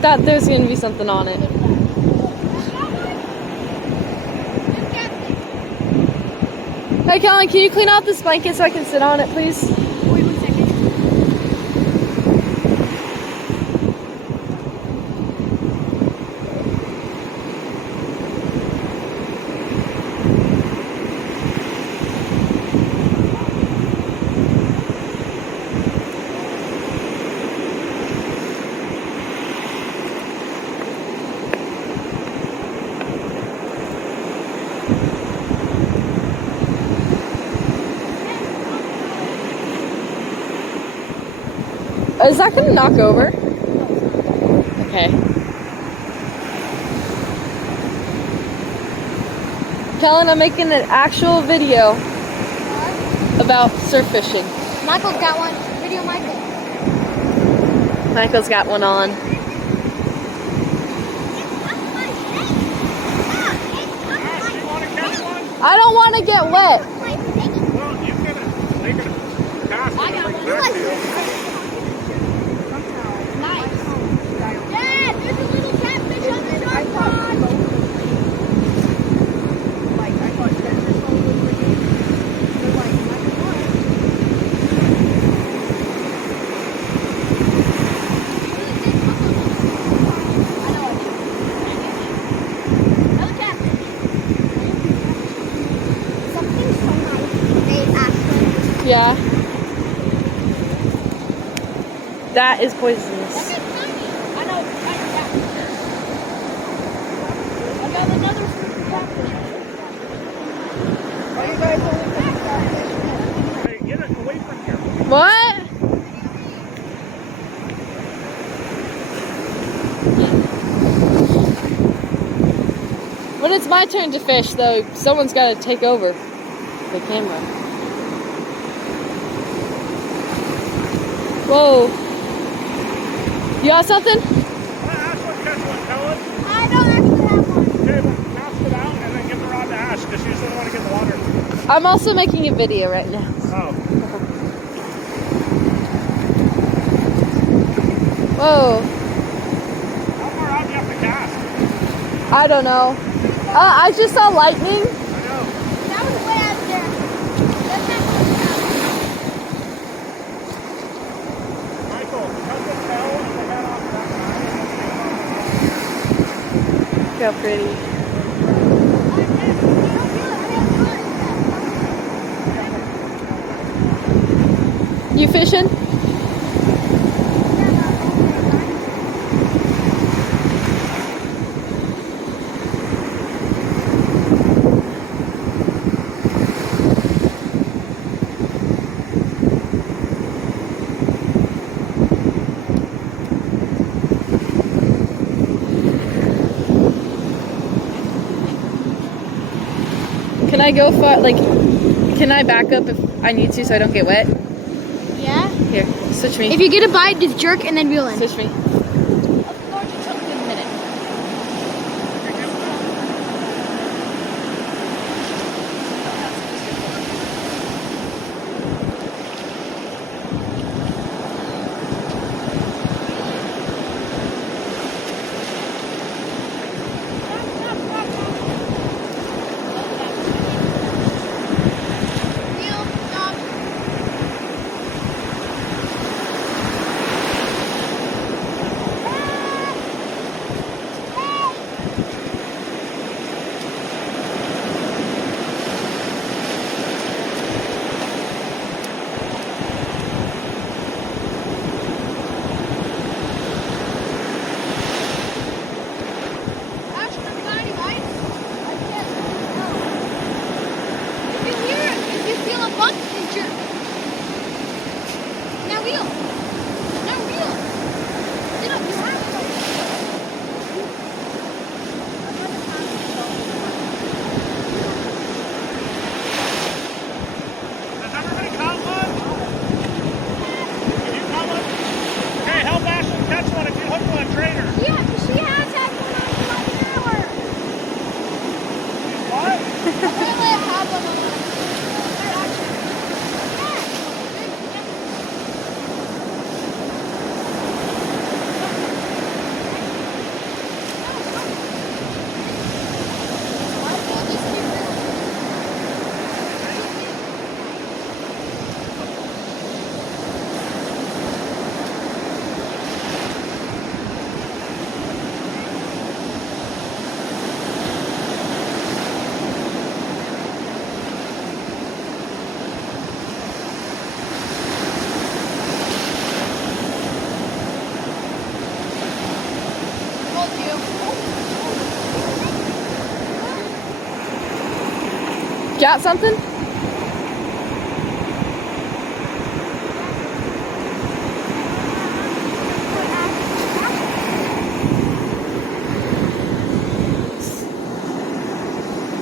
thought there was going to be something on it. Hey, Colin, can you clean out this blanket so I can sit on it, please? Wait 1 second. Is that going to knock over? Okay. Kellen, I'm making an actual video about surf fishing. Michael's got one. Video Michael. Michael's got one on. I don't want to get wet. Well, you can make it cast and bring it back to you. Dad, there's a little catfish on the shark pond. Yeah. That is poisonous. I know. I got another catfish. Hey, get it away from here. What? When it's my turn to fish, though, someone's got to take over the camera. Whoa. You got something? Ash wants to catch one, Kellen. I don't actually have one. Okay, well, cast it out and then give the rod to Ash because she's the one to get the water. I'm also making a video right now. Oh. Whoa. How far out do you have to cast? I don't know. I just saw lightning. I know. That was way out there. That's not close Michael, cut the tail and the head off that guy. Look how pretty. You fishing? Can I go far, like, can I back up if I need to so I don't get wet? Yeah? Here, switch me. If you get a bite, just jerk and then reel in. Switch me. Got something?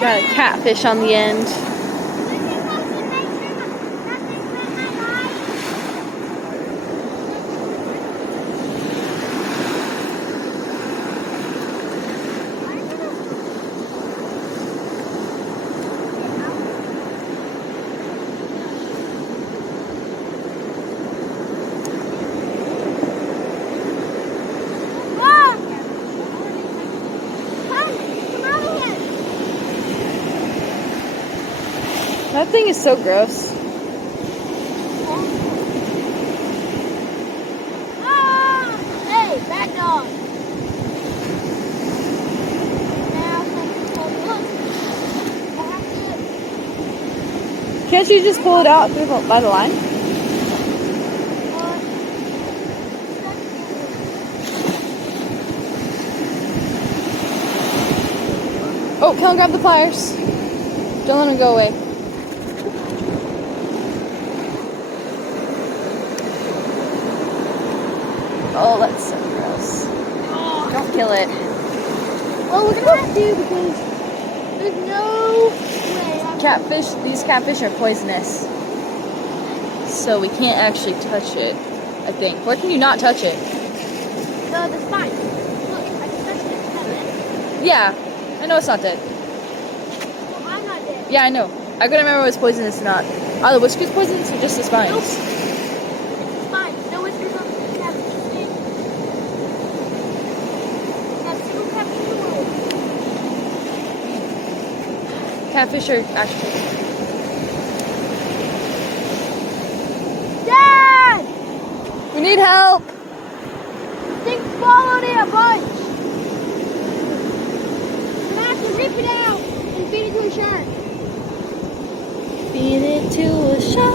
Got a catfish on the end. That thing is so gross. Hey, bad dog. Can't you just pull it out by the line? Oh, come grab the pliers. Don't let him go away. Oh, that's so gross. Don't kill it. Well, we're gonna have to because there's no way. Catfish, these catfish are poisonous. So we can't actually touch it, I think. Where can you not touch it? The spine. Look, I can touch it. It's not dead. Yeah, I know it's not dead. Well, I'm not dead. Yeah, I know. I couldn't remember if it was poisonous or not. Are the whiskers poisonous or just the spines? Nope. It's the spine. No whiskers on the catfish. That's single catfish in the world. Catfish are actually... Dad! We need help! They swallowed it a bunch. We're gonna have to rip it out and feed it to a shark. Feed it to a shark.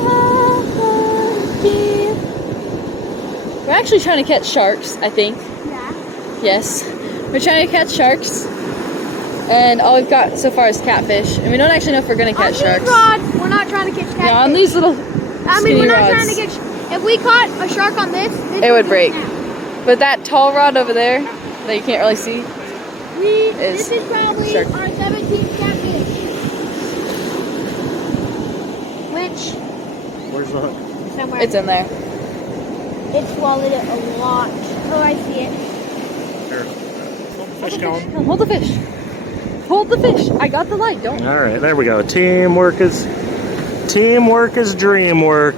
We're actually trying to catch sharks, I think. Yeah. Yes. We're trying to catch sharks. And all we've got so far is catfish. And we don't actually know if we're going to catch sharks. Rod, we're not trying to catch catfish. Yeah, on these little skinny we're not rods. trying to catch. If we caught a shark on this It would break. snap. But that tall rod over there that you can't really see. This is probably shark. our 17th catfish. Which Where's the hook? somewhere. It's in there. It swallowed it a lot. Oh, I see it. There. Fish going. Hold the fish. Hold the fish. I got the light. Don't. All right, there we go. Teamwork is dream work.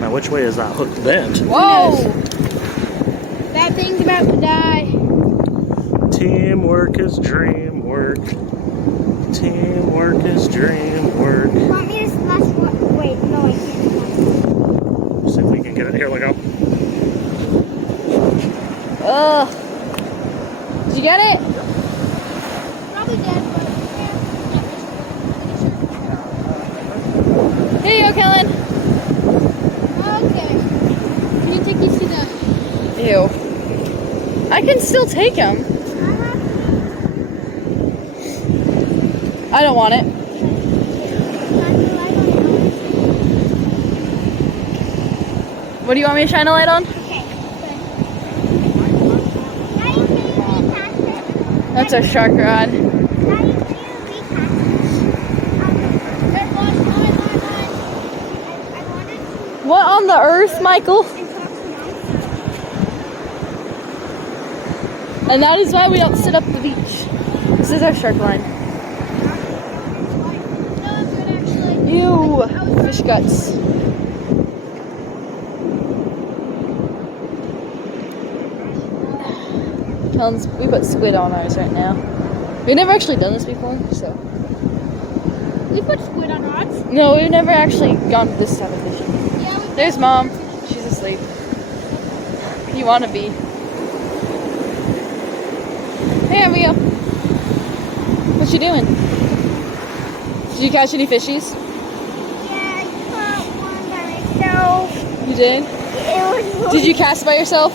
Now, which way is that hook bent? Whoa! That thing's about to die. Teamwork is dream work. Teamwork is dream work. You want me to smash what? Wait, no, I can't. See if we can get it. Here we go. Ugh. Did you get it? Probably dead, but Here you go, Kellen. okay. Can you take these to the? Ew. I can still take them. I don't want it. What do you want me to shine a light on? That's a shark rod. What on the earth, Michael? And that is why we don't sit up the beach. This is our shark line. Ew, fish guts. We put squid on ours right now. We've never actually done this before, so. We put squid on rods. No, we've never actually gone to this type of fishing. Yeah, There's Mom. She's asleep. You want to be. Hey, Abigail. What you doing? Did you catch any fishies? Yeah, I caught one by myself. You did? It was Did you cast by yourself?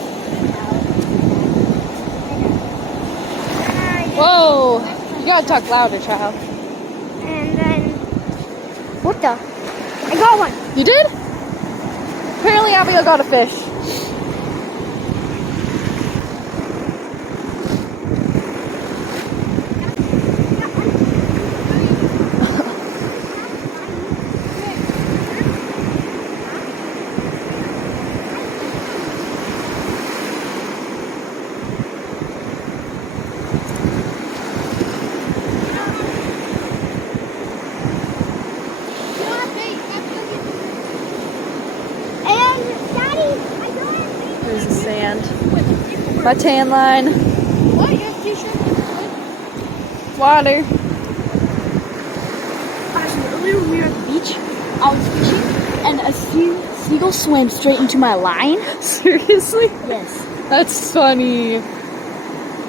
Whoa! You gotta talk louder, child. And then, what the? I got one. You did? Apparently Abigail got a fish. There's the sand. My tan line. What? You have t-shirt? Water. Actually, earlier when we were at the beach, I was fishing, and a seagull swam straight into my line. Seriously? Yes. That's funny.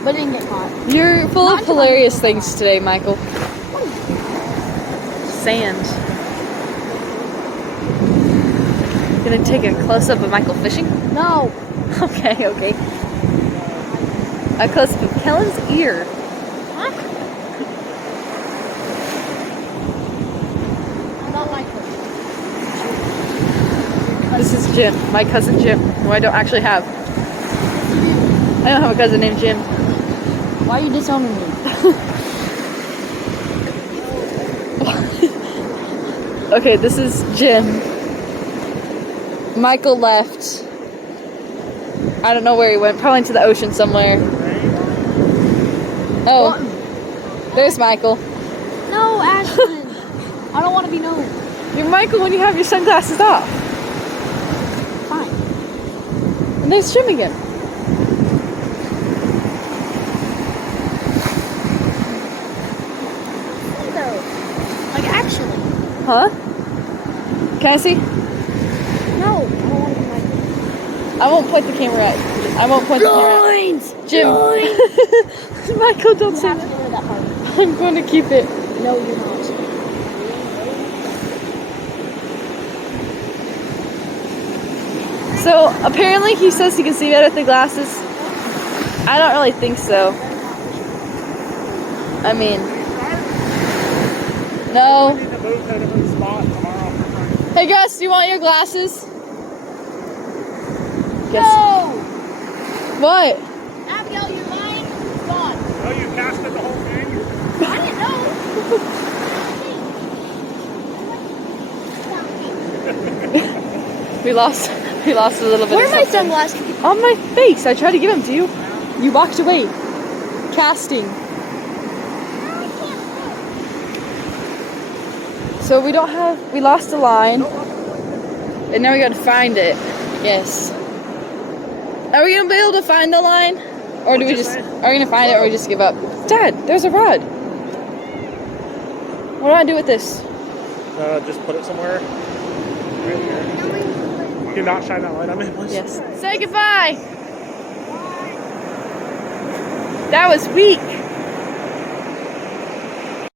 But it didn't get caught. You're full Not of until I hilarious get things caught. today, Michael. Sand. Gonna take a close-up of Michael fishing? No. Okay, okay. A close-up of Kellen's ear. Huh? I don't like it. This is Jim, my cousin Jim, who I don't actually have. I don't have a cousin named Jim. Why are you disowning me? Okay, this is Jim. Michael left. I don't know where he went. Probably into the ocean somewhere. Oh, there's Michael. No, Ashlyn. I don't want to be known. You're Michael when you have your sunglasses off. Fine. And there's Jim again. Like, actually. Huh? Can I see? No, I don't want to be Michael. I won't point the camera at. I won't point the camera Lines! at. Jim. Michael, don't You say have to that. get rid of that part. I'm going to keep it. No, you're not. So apparently he says he can see better with the glasses. I don't really think so. I mean, no. We need to move to a different spot tomorrow for Friday. Hey Gus, you want your glasses? Guess. No! What? Abigail, your line is gone. Oh, you casted the whole thing? I didn't know. We lost a little bit Where of are my something. sunglasses? On my face. I tried to give them to you. You walked away. Casting. So we lost the line. And now we gotta find it. Yes. Are we gonna be able to find the line? Or do we just, are we gonna find it or we just give up? Dad, there's a rod. What do I do with this? Just put it somewhere. Right here. You can not shine that light on me, please? Yes. Say goodbye. That was weak.